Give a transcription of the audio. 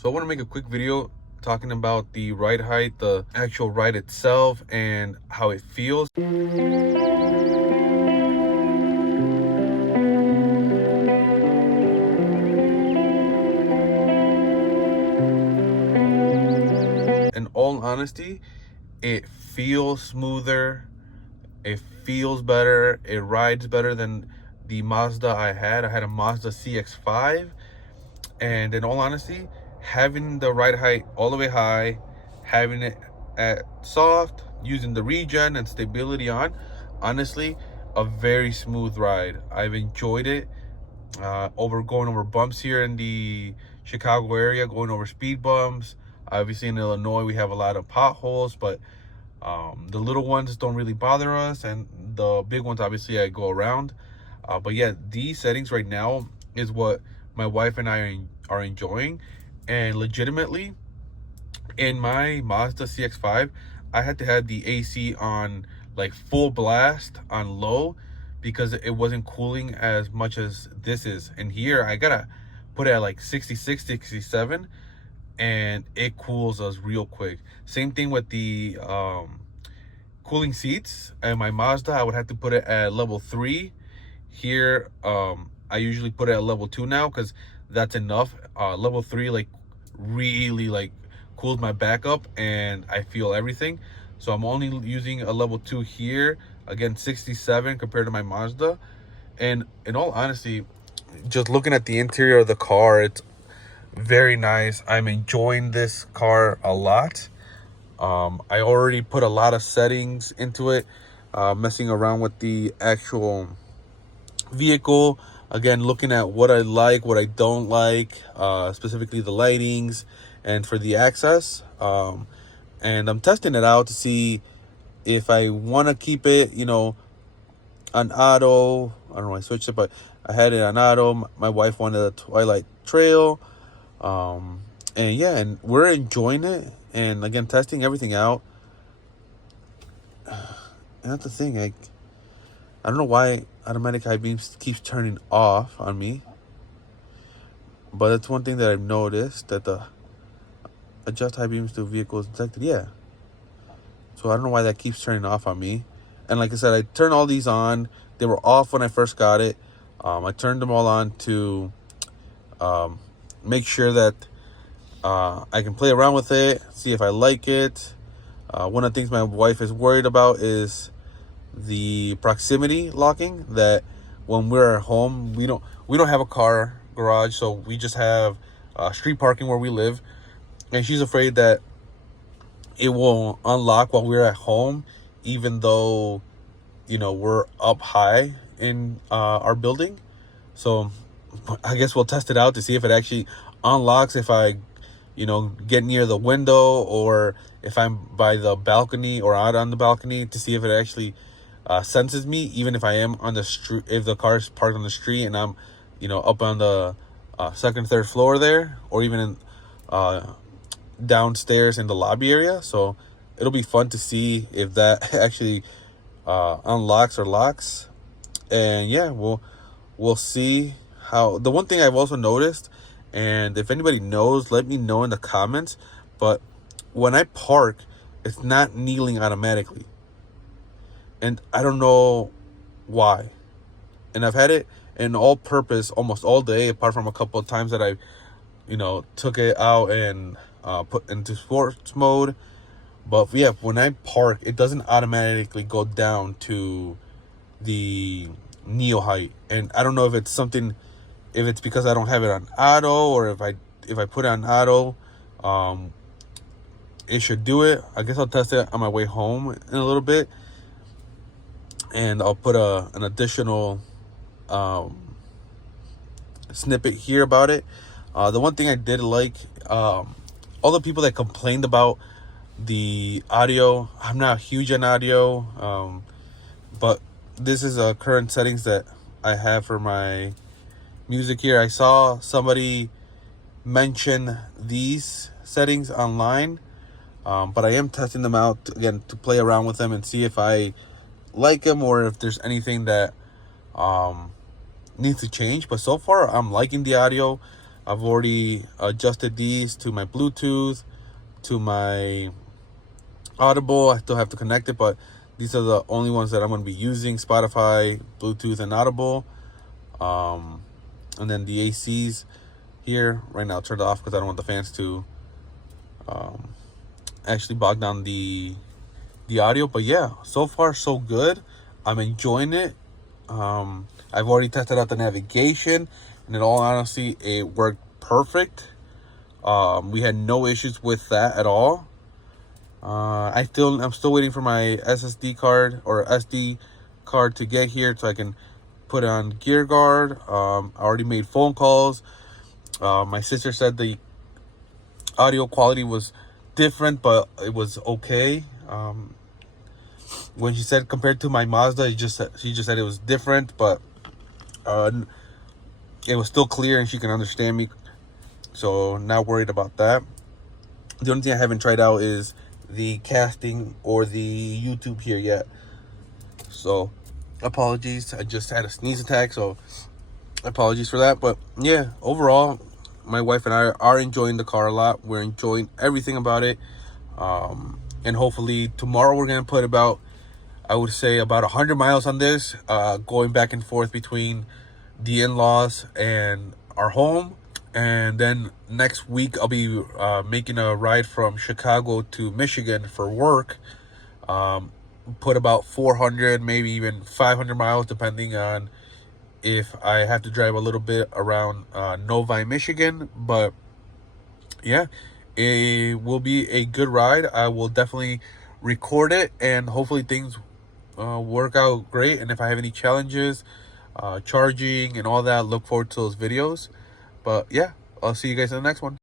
So I want to make a quick video talking about the ride height, the actual ride itself, and how it feels. In all honesty, it feels smoother, it feels better, it rides better than the Mazda I had. I had a Mazda CX-5, and in all honesty, having the ride height all the way high, having it at soft, using the regen and stability on, honestly, a very smooth ride. I've enjoyed it. Going over bumps here in the Chicago area, going over speed bumps. Obviously in Illinois we have a lot of potholes, but the little ones don't really bother us, and the big ones obviously I go around. But yeah, these settings right now is what my wife and I are enjoying. And legitimately, in my Mazda CX-5, I had to have the AC on like full blast on low because it wasn't cooling as much as this is. And here I gotta put it at like 66, 67, and it cools us real quick. Same thing with the cooling seats. And my Mazda, I would have to put it at level 3. Here I usually put it at level 2 now because that's enough. Level 3 like really like cools my back up and I feel everything. So I'm only using a level 2 here. Again, 67 compared to my Mazda. And in all honesty, just looking at the interior of the car, it's very nice. I'm enjoying this car a lot. I already put a lot of settings into it, messing around with the actual vehicle. Again, looking at what I like, what I don't like, specifically the lightings and for the access. And I'm testing it out to see if I want to keep it, on auto. I don't know, I switched it, but I had it on auto. My wife wanted a Twilight Trail. And yeah, and we're enjoying it. And again, testing everything out. And that's the thing, I don't know why automatic high beams keeps turning off on me. But that's one thing that I've noticed, that the adjust high beams to vehicles detected. Yeah. So I don't know why that keeps turning off on me. And like I said, I turned all these on. They were off when I first got it. I turned them all on to make sure that I can play around with it, see if I like it. One of the things my wife is worried about is the proximity locking, that when we're at home, we don't have a car garage, so we just have street parking where we live, and she's afraid that it will unlock while we're at home, even though we're up high in our building. So I guess we'll test it out to see if it actually unlocks if I get near the window, or if I'm by the balcony or out on the balcony, to see if it actually senses me, even if I am on the street, if the car's parked on the street and I'm up on the second, third floor there, or even in downstairs in the lobby area. So it'll be fun to see if that actually unlocks or locks. And yeah, we'll see how. The one thing I've also noticed, and if anybody knows, let me know in the comments, but when I park, it's not kneeling automatically, and I don't know why. And I've had it in all purpose almost all day, apart from a couple of times that I took it out and put into sports mode. But yeah, when I park, it doesn't automatically go down to the kneel height. And I don't know if it's because I don't have it on auto, or if I put it on auto, it should do it. I guess I'll test it on my way home in a little bit, and I'll put an additional snippet here about it. The one thing I did like, all the people that complained about the audio, I'm not huge on audio, but this is current settings that I have for my music here. I saw somebody mention these settings online, but I am testing them out again to play around with them and see if I like them, or if there's anything that needs to change. But so far I'm liking the audio. I've already adjusted these to my Bluetooth, to my Audible. I still have to connect it, but these are the only ones that I'm going to be using: Spotify, Bluetooth, and Audible. And then the ACs here right now turned off because I don't want the fans to actually bog down the audio. But yeah, so far so good. I'm enjoying it. I've already tested out the navigation, and in all honesty, it worked perfect. We had no issues with that at all. I'm still waiting for my SSD card or SD card to get here so I can put it on Gear Guard. I already made phone calls. My sister said the audio quality was different, but it was okay. When she said compared to my Mazda, she just said it was different, but it was still clear and she can understand me. So not worried about that. The only thing I haven't tried out is the casting or the YouTube here yet. So apologies. I just had a sneeze attack, so apologies for that. But yeah, overall, my wife and I are enjoying the car a lot. We're enjoying everything about it. And hopefully tomorrow we're going to put about, I would say, about 100 miles on this, going back and forth between the in-laws and our home. And then next week I'll be making a ride from Chicago to Michigan for work. Put about 400, maybe even 500 miles, depending on if I have to drive a little bit around Novi, Michigan. But yeah, it will be a good ride. I will definitely record it, and hopefully things work out great. And if I have any challenges, charging and all that, look forward to those videos. But yeah, I'll see you guys in the next one.